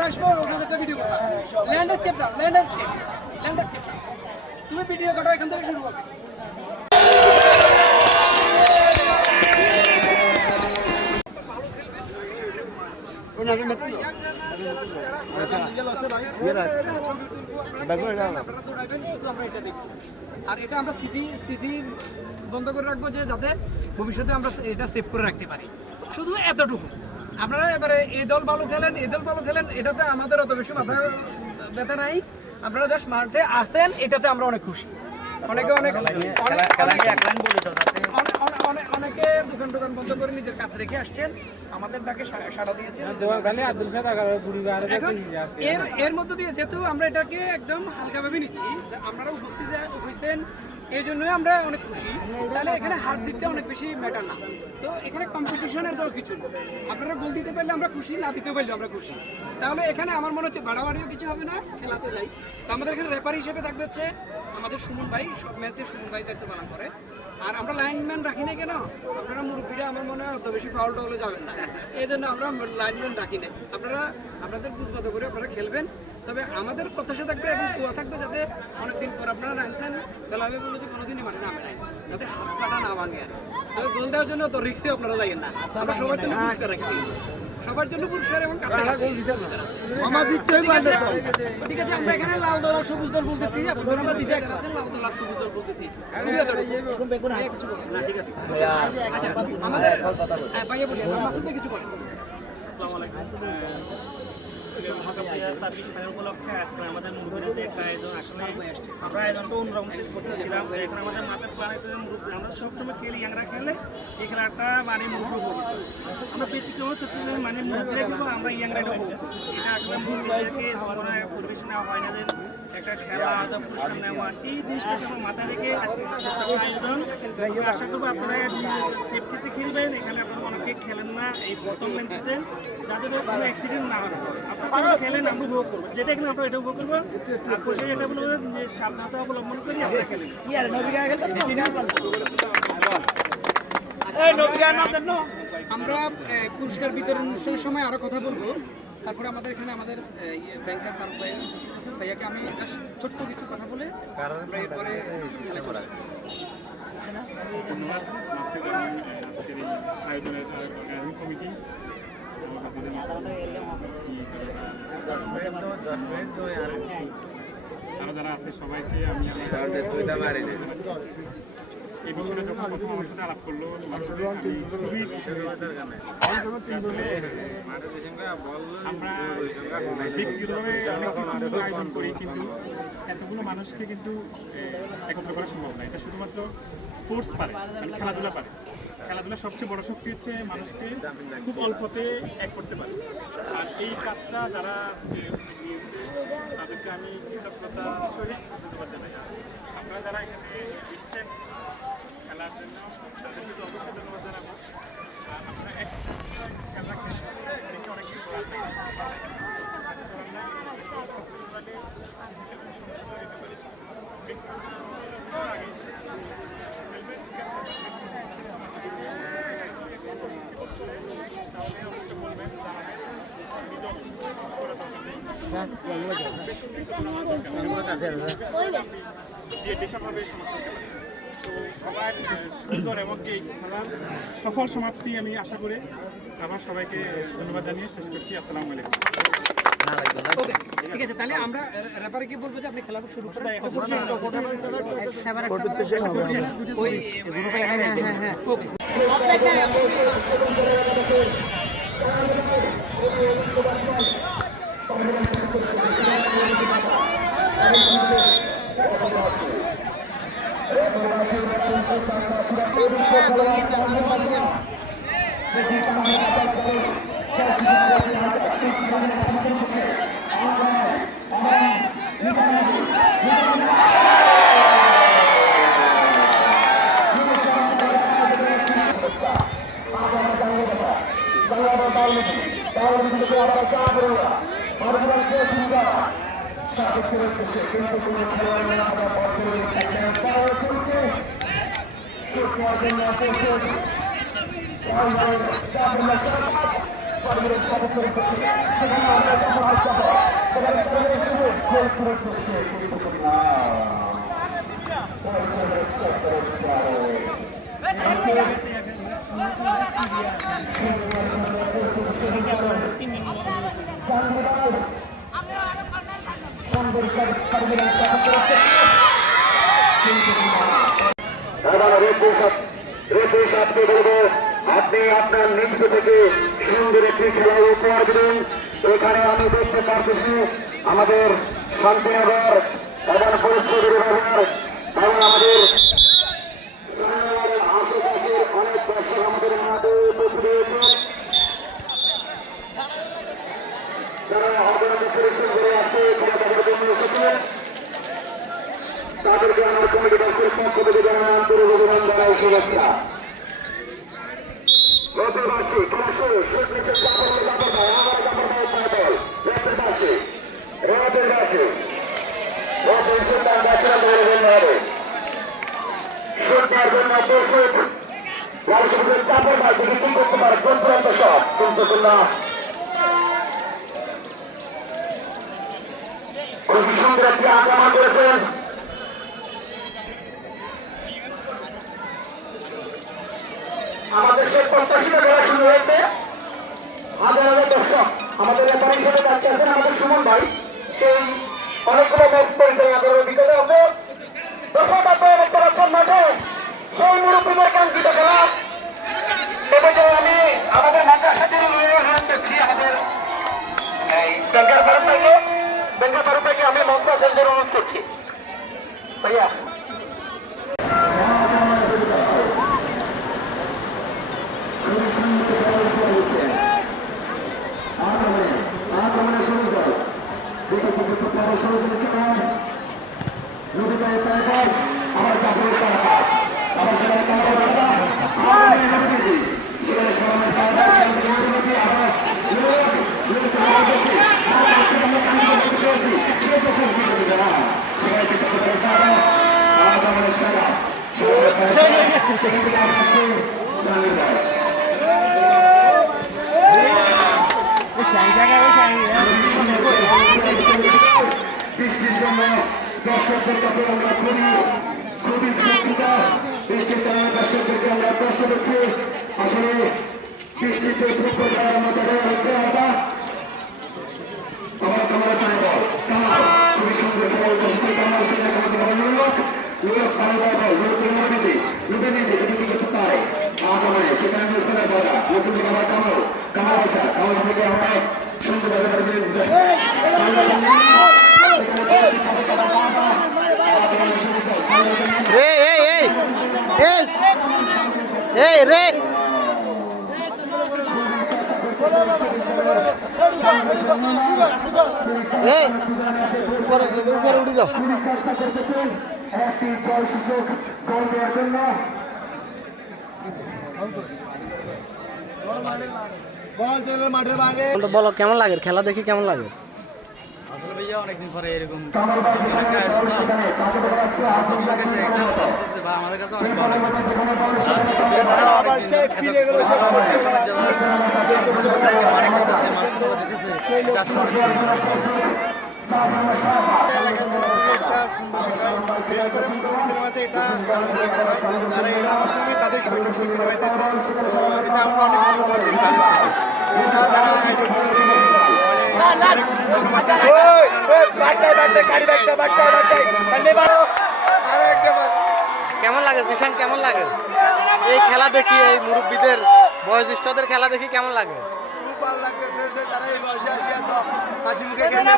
করে আসবো ওখানে একটা ভিডিও করবা ল্যান্ডস্কেপ না ল্যান্ডস্কেপ তুমি ভিডিও করো এখান থেকে শুরু করবে আর এটা আমরা স্মৃতি বন্ধ করে রাখবো যে যাতে ভবিষ্যতে আমরা এটা সেভ করে রাখতে পারি শুধু এতটুকু আপনারা এবারে এই দল ভালো খেলেন এটাতে আমাদের অত বেশি মাথা ব্যথা নাই আপনারা জাস্ট মাঠে আসেন এটাতে আমরা অনেক খুশি অনেকে দোকান বন্ধ করে নিজের কাছে রেখে আসছেন আমাদের ডাকে সাড়া দিয়েছেন এর মধ্য দিয়ে যেহেতু আমরা এটাকে একদম হালকাভাবে নিচ্ছি আপনারা উপস্থিত হয়েছেন এই জন্যই আমরা অনেক খুশি তাহলে এখানে হার জিতটা অনেক বেশি ম্যাটার না তো এখানে কম্পিটিশনের বড় কিছু না আপনারা গোল দিতে পারলে আমরা খুশি না দিতে পারলে আমরা খুশি তাহলে এখানে আমার মনে হচ্ছে বাড়াবাড়িও কিছু হবে না খেলাতে যাই তো আমাদের এখানে রেফারি হিসেবে থাকবে হচ্ছে আমাদের সুমন ভাই সব ম্যাচে সুমন ভাই দায়িত্ব পালন করে আর আমরা লাইনম্যান রাখি না কেন আপনারা মুরব্বীরা আমার মনে হয় অত বেশি ফাউল টাউলে যাবেন না এই জন্য আমরা লাইনম্যান রাখি না আপনারা আপনাদের বুঝবাদ করে আপনারা খেলবেন তবে আমাদের প্রত্যাশা থাকবে এবং দোয়া থাকবে যাতে অনেকদিন পর আপনারা নামছেন বেলাবে বললো যে কোনোদিনই মানে নামে নাই যাতে হাত পাটা না ভাঙে আর তবে গোল দেওয়ার জন্য তো রিক্সে আপনারা যাইয়েন না আমরা সবার জন্য পুরস্কার রাখছি সবার জন্য পুরস্কার এবং ঠিক আছে আমরা এখানে লাল দল আর সবুজ দল বলতেছি আপনারা আছেন লাল দল আর সবুজ দল বলতেছি আমাদের ভাইয়া বলি মাসুদ ভাই কিছু বলেন আসসালামু আলাইকুম উপলক্ষে আজকে আমাদের মুরব্বীদের একটা আয়োজন আসলে আমরা আয়োজনটা অন্যরকম করতেছিলাম এখন আমাদের মাথার প্ল্যানে আমরা সবসময় খেলি ইয়াংরা খেলে এই খেলাটা মানে মুরব্বী আমরা ব্যক্তিগত চর্চা মানে মুরব্বীরা কিন্তু আমরা ইয়াংরা এটা আসলে মুরব্বীদেরকে পরিবেশ নেওয়া হয় না একটা খেলা পুরস্কার নেওয়া এই জিনিসটা আমার মাথায় রেখে আজকে আয়োজন আশা করবো আপনারা সেফটিতে খেলবেন এখানে আপনারা অনেকে খেলেন না এই প্রথম ম্যাচে যাতে কোনো অ্যাক্সিডেন্ট না হয় আপনারা খেলেন আমরা উপভোগ করবো যেটা এখানে আমরা এটা উপভোগ করবো আর খুশি এটা বলবো যে সাবধানতা অবলম্বন করি আমরা খেলেন আমরা পুরস্কার বিতরণ অনুষ্ঠানের সময় আরো কথা বলবো তারপরে আমাদের এখানে আমাদের ব্যাংকের তার ভাইয়াকে আমি ছোট্ট কিছু কথা বলে আমরা এরপরে খেলে চলে ধন্যবাদ আজকের এই আয়োজনের কমিটি তারা যারা আছে সবাইকে আমি এই বিষয়টা যখন প্রথম আমার সাথে আলাপ করলো খুবই আমরা ব্যক্তিগতভাবে অনেক কিছু আয়োজন করি কিন্তু এতগুলো মানুষকে কিন্তু একত্র করা সম্ভব না এটা শুধুমাত্র স্পোর্টস পারে মানে খেলাধুলা পারে খেলাধুলার সবচেয়ে বড় শক্তি হচ্ছে মানুষকে খুব অল্পতে এক করতে পারে আর এই কাজটা যারা আজকে তাদেরকে আমি কৃতজ্ঞতার সহিত ধন্যবাদ জানাই আপনারা যারা এখানে দিচ্ছেন খেলার জন্য তাদেরকে তো অবশ্যই ধন্যবাদ জানাবো আপনারা এক খেলা খেলে দেখে অনেক কিছু বেশাভাবে সমস্যা হতে পারে তো সবার সুন্দর এবং এই খেলার সফল সমাপ্তি আমি আশা করি আমার সবাইকে ধন্যবাদ জানিয়ে শেষ করছি আসসালামু আলাইকুম ঠিক আছে তাহলে আমরা রেফারি কি বলবো যে আপনি খেলা শুরু করেন আপনি বলবো আপনি আপনার নিজ থেকে সুন্দর একটি খেলা উপহার দিন। এখানে আমি দেখতে পাচ্ছি আমাদের শান্তিনগর এবং পরিচ্ছন্ন বিভাগের এবং আমাদের আশেপাশের অনেক দর্শক আমাদের মাঠে উপস্থিত হয়েছেন, যারা অবদান পরিশ্রম করে আসছে খেলা দেখার জন্য এসেছেন। তাদেরকে আমার কমিটি দর্শকের পক্ষ থেকে জানাই আন্তরিক অভিনন্দন জানাই শুভেচ্ছা। রবিবাসী ক্লাসে সুপ্রিম চাপের বাইরে বিক্রি করতে পারে কোন পর্যন্ত সব কিন্তু খুবই সুন্দর একটি আক্রমণ করেছেন। আমাদের সেই প্রত্যাশিত খেলা শুরু হয়েছে। হাজার হাজার দর্শক আমাদের ব্যাপারে হিসেবে যাচ্ছে আছেন আমাদের সুমন ভাই, সেই অনেকগুলো ম্যাচ পরিচালনা করার অভিজ্ঞতা আছে। দর্শক আপনারা দেখতে পাচ্ছেন মাঠে সেই মুরব্বীদের কাঙ্ক্ষিত খেলা। তবে যে আমি আমাদের মাদ্রাসা সাথে অনুরোধ করছি আমাদের এই ব্যাংকার ফারুক ভাইকে আমি মঞ্চ আসার জন্য অনুরোধ করছি ভাইয়া। বৃষ্টির জন্য দর্শকদের কাছে আমরা খুবই চিন্তিত। বৃষ্টির কারণে দর্শকদেরকে আমরা কষ্ট দিচ্ছি। আসলে বৃষ্টিতে ফুটবল খেলার মতো হচ্ছে আমার কামার পানি বল কামার খুবই সুন্দর খেলা করছে। কামার সেটা লোক ভালো বল লোকের মধ্যে লোকের নিজে যদি কি করতে পারে কামারে সেখানে মুস্তানের কথা মুস্তান থেকে আমার কামার আসা কামার থেকে আমরা সুন্দর রে রে উপরে উঠে যাও। বলো কেমন লাগে খেলা দেখি কেমন লাগে? আসলে ভাইয়া অনেকদিন পরে এরকম বা আমাদের কাছে অনেক ভালো কেমন লাগে সিশান, কেমন লাগে এই খেলা দেখি, এই মুরব্বীদের বয়োজ্যেষ্ঠদের খেলা দেখি কেমন লাগে? খুব ভালো লাগতেছে যে তারা এই বয়সে আসি এত হাসি মুখে খেলেছে।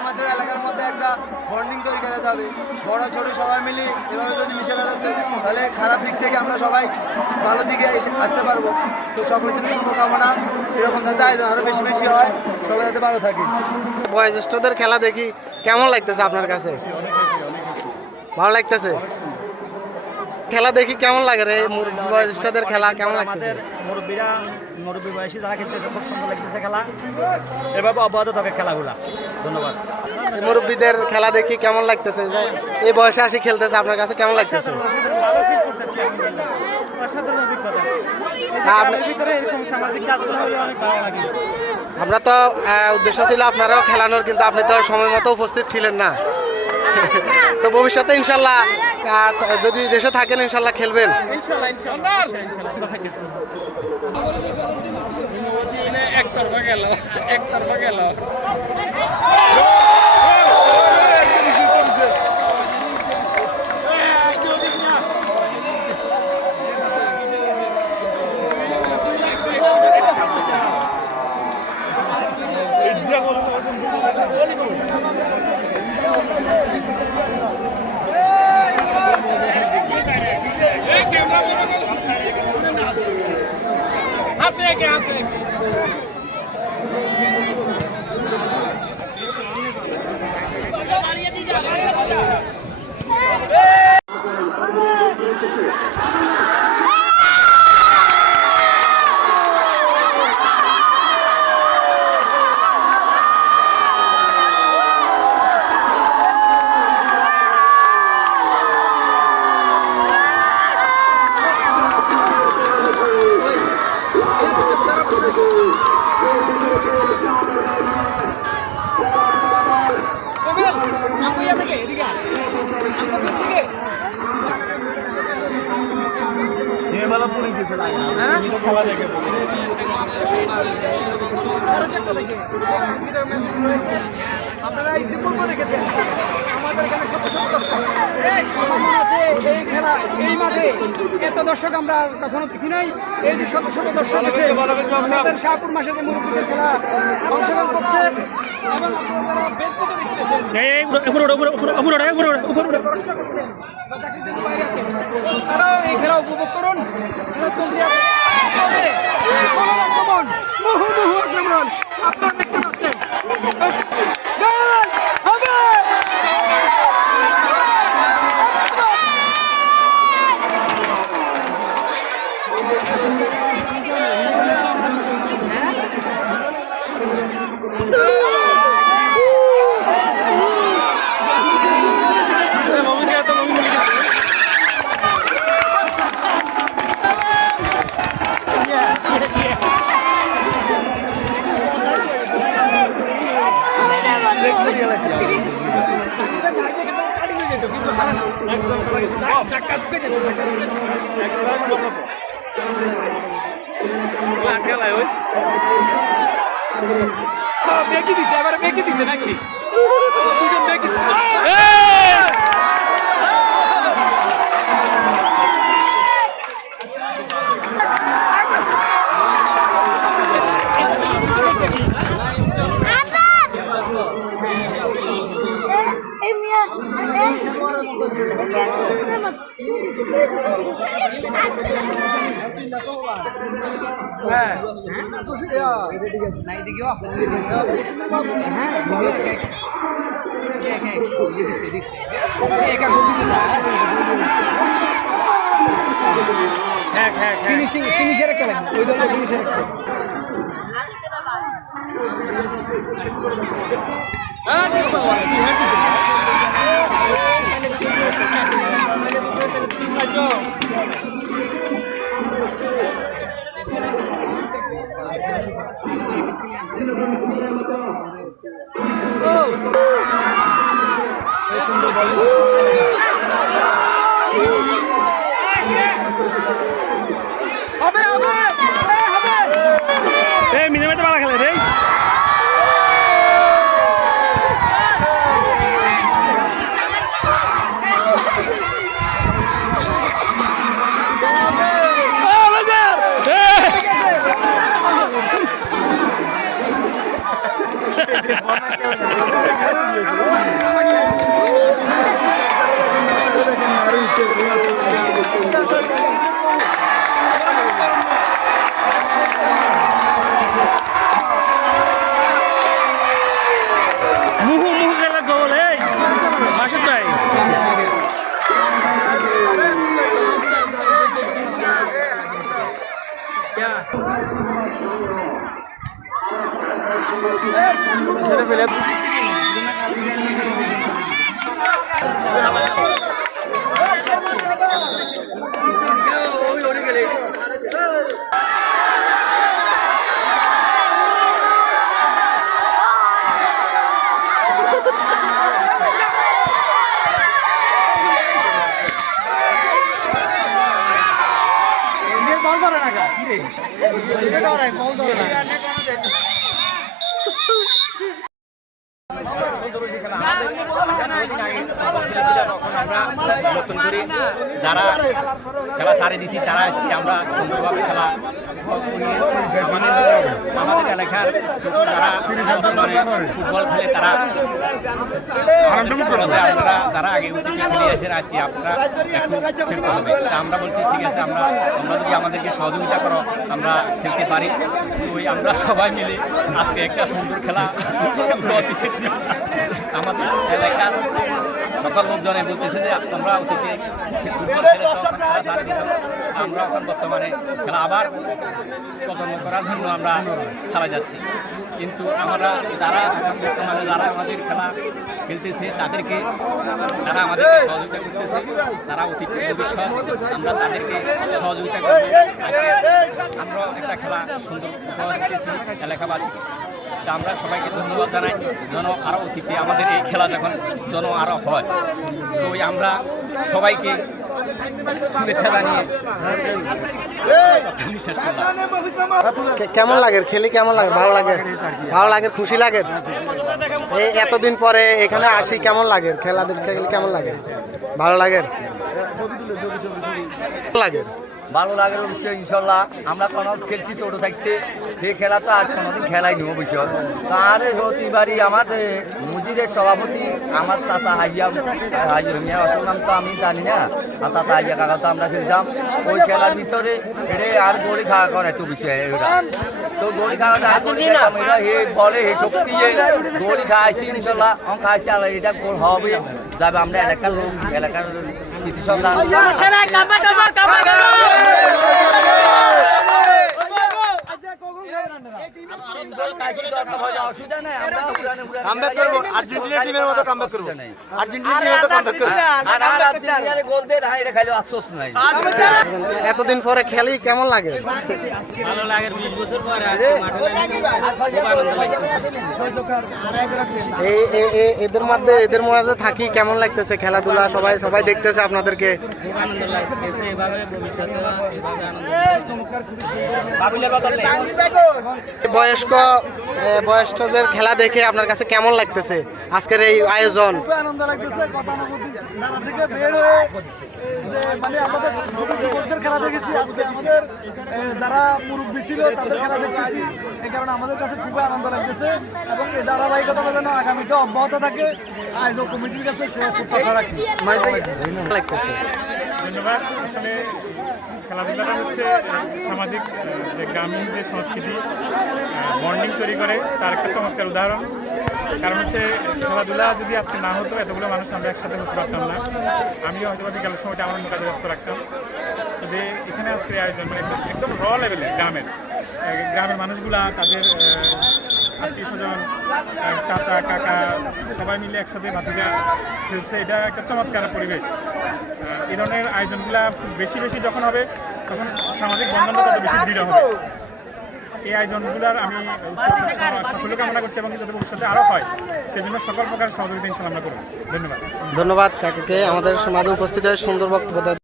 আমাদের এলাকার মধ্যে একটা বন্ডিং তৈরি করা যাবে, বড় ছোট সবাই মিলে এভাবে যদি মিশে বেড়াতে তাহলে খারাপ দিক থেকে আমরা সবাই ভালো দিকে আসতে পারবো। তো সকলের জন্য শুভকামনা, এরকম যাতে আয়োজন আরো বেশি বেশি হয়, সবাই যাতে ভালো থাকে। বয়োজ্যেষ্ঠদের খেলা দেখি কেমন লাগতেছে আপনার কাছে? ভালো লাগতেছে? খেলা দেখি কেমন লাগে রে? বয়োজ্যেষ্ঠদের খেলা কেমন লাগতেছে? মুরব্বী বয়সী যারা খেলতেছে খুব সুন্দর লাগতেছে খেলা, এভাবে অব্যাহত থাকে খেলাগুলা। ধন্যবাদ। এই মুরব্বীদের খেলা দেখি কেমন লাগতেছে? যে এই বয়সে আসি খেলতেছে, আপনার কাছে কেমন লাগতেছে? ভালো ফিল করতেছি আলহামদুলিল্লাহ, অসাধারণ অভিজ্ঞতা। আপনি ভিতরে এরকম সামাজিক কাজগুলো হলে অনেক ভালো লাগে। আমরা তো উদ্দেশ্য ছিল আপনারাও খেলানোর, কিন্তু আপনি তো সময় মতো উপস্থিত ছিলেন না। তো ভবিষ্যতে ইনশাল্লাহ যদি দেশে থাকেন ইনশাল্লাহ খেলবেন। ইনশাআল্লাহ ইনশাআল্লাহ ইনশাআল্লাহ কথা কিছু একতরফা গেল আপনারা ইতিপূর্বে দেখেছেন আমাদের এখানে শত শত দর্শক। আমার মনে হচ্ছে এই খেলা এই মাঠে এত দর্শক আমরা কখনো দেখি নাই। এই যে শত শত দর্শক এসে আমাদের শাহপুর মাসে যে মুরব্বীদের খেলা অংশগ্রহণ করছে এবং আপনারা ফেসবুকে দেখতেছেন পড়াশোনা করছেন বা চাকরির জন্য বাইরে আছেন, তারাও এই খেলা উপভোগ করুন। খেলা চলছে আক্রমণ, মুহু মুহু আক্রমণ আপনারা দেখতে পাচ্ছেন। গোল হবে। বেঁকে দিছে, এবারে বেঁকে দিছে নাকি দুজন বেঁকে দিছে। ফিনিশের একটা লাগে ওই দলের ফিনিশের একটা সুন্দর বল হবে হবে হবে এই মিনিমাতে ভালো খেলে রে নতুন করে যারা খেলা ছাড়ে দিছি তারা আজকে আমরা সুন্দরভাবে খেলা আমাদের এলাকার যারা ফুটবল খেলে তারা আমরা যারা আগে খেলে আসেন আজকে আপনারা আমরা বলছি ঠিক আছে আমরা যদি আমাদেরকে সহযোগিতা করো আমরা খেলতে পারি ওই আমরা সবাই মিলে আজকে একটা সুন্দর খেলা দিতেছি আমাদের এলাকার সকল লোকজনে বলতেছে যে আমরা অতীতে আমরা এখন বর্তমানে খেলা আবার প্রজন্ম করার জন্য আমরা চালা যাচ্ছি কিন্তু আমরা যারা এখন বর্তমানে যারা আমাদের খেলা খেলতেছে তাদেরকে তারা আমাদেরকে সহযোগিতা করতেছে তারা অতীত ভবিষ্যৎ আমরা তাদেরকে সহযোগিতা করবো আমরা একটা খেলা সুন্দর উপহার দিতেছি এলাকাবাসীকে তা আমরা সবাইকে ধন্যবাদ জানাই যেন আরও অতীতে আমাদের এই খেলা যখন যেন আরও হয় তো আমরা সবাইকে শুভেচ্ছা জানিয়ে শেষ করলাম। কেমন লাগে খেলি কেমন লাগে ভালো লাগে খুশি লাগে এই এতদিন পরে এখানে আসি কেমন লাগে খেলা দেখতে কেমন লাগে ভালো লাগে ভালো লাগে অবশ্যই ইনশাল্লাহ আমরা কোনো খেলছি ছোটো থাকতে সেই খেলা তো আর কোনোদিন খেলাই নিব বিষয় তার প্রতিবারই আমার মসজিদের সভাপতি আমার চাচা হাইয়া আসল নাম তো আমি জানি না আর চাচা হাইয়া কাকা তো আমরা খেলতাম ওই খেলার ভিতরে এটা আর গড়ি খাওয়া করে এত বিষয় ওটা তো গড়ি খাওয়াটা আর গড়ি খাইতাম এটা হে বলে হে শক্তি গড়ি খাওয়াইছি ইনশাল্লাহ খাওয়াইছি আর এটা গোল হবে যাবে আমরা এলাকার লোক এলাকার কৃতি সন্তান অসুবিধা নেই এতদিন পরে খেলি কেমন লাগে ভালো লাগে 20 বছর পরে এদের মাঝে থাকি কেমন লাগতেছে খেলাধুলা সবাই দেখতেছে আপনাদেরকে আনন্দ লাগতেছে এভাবে ভবিষ্যতে বয়স্কদের খেলা দেখে আপনার কাছে কেমন লাগতেছে আজকের এই আয়োজন আনন্দ লাগতেছে গতানুগতিক থেকে বের হয়ে যে মানে আমাদের যুবকদের খেলা দেখেছি আজকে আমাদের যারা মুরব্বী ছিল তাদের খেলা দেখতেছি এই কারণে আমাদের কাছে খুবই আনন্দ লাগতেছে এবং এই ধারাবাহিকতা যেন আগামীতে অব্যাহত থাকে আয়োজক কমিটির কাছে সে প্রত্যাশা রাখি লাগতেছে ধন্যবাদ আসলে খেলাধুলাটা হচ্ছে সামাজিক যে গ্রামীণ যে সংস্কৃতি বন্ডিং তৈরি করে তার একটা চমৎকার উদাহরণ কারণ হচ্ছে খেলাধুলা যদি আজকে না হতো এতগুলো মানুষ আমরা একসাথে হতে পারতাম না আমিও হয়তো বিকালের সময়টা আমার অন্য কাজে ব্যস্ত রাখতাম তো যে এখানে আজকে আয়োজন মানে একদম র লেভেলে গ্রামের মানুষগুলা তাদের আত্মীয় স্বজন চাচা কাকা সবাই মিলে একসাথে ভাতিজা খেলছে এটা একটা চমৎকার পরিবেশ এই ধরনের আয়োজনগুলা বেশি যখন হবে তখন সামাজিক বন্ধনটা তত বেশি দৃঢ় হবে এই আয়োজনগুলোর আমি সাফল্য কামনা করছি এবং যাতে ভবিষ্যতে আরও হয় সেজন্য সকল প্রকার সহযোগিতা ইনশাল্লাহ আমরা করব ধন্যবাদ ধন্যবাদ কাকাকে আমাদের মাঝে উপস্থিত হয়ে সুন্দর বক্তব্য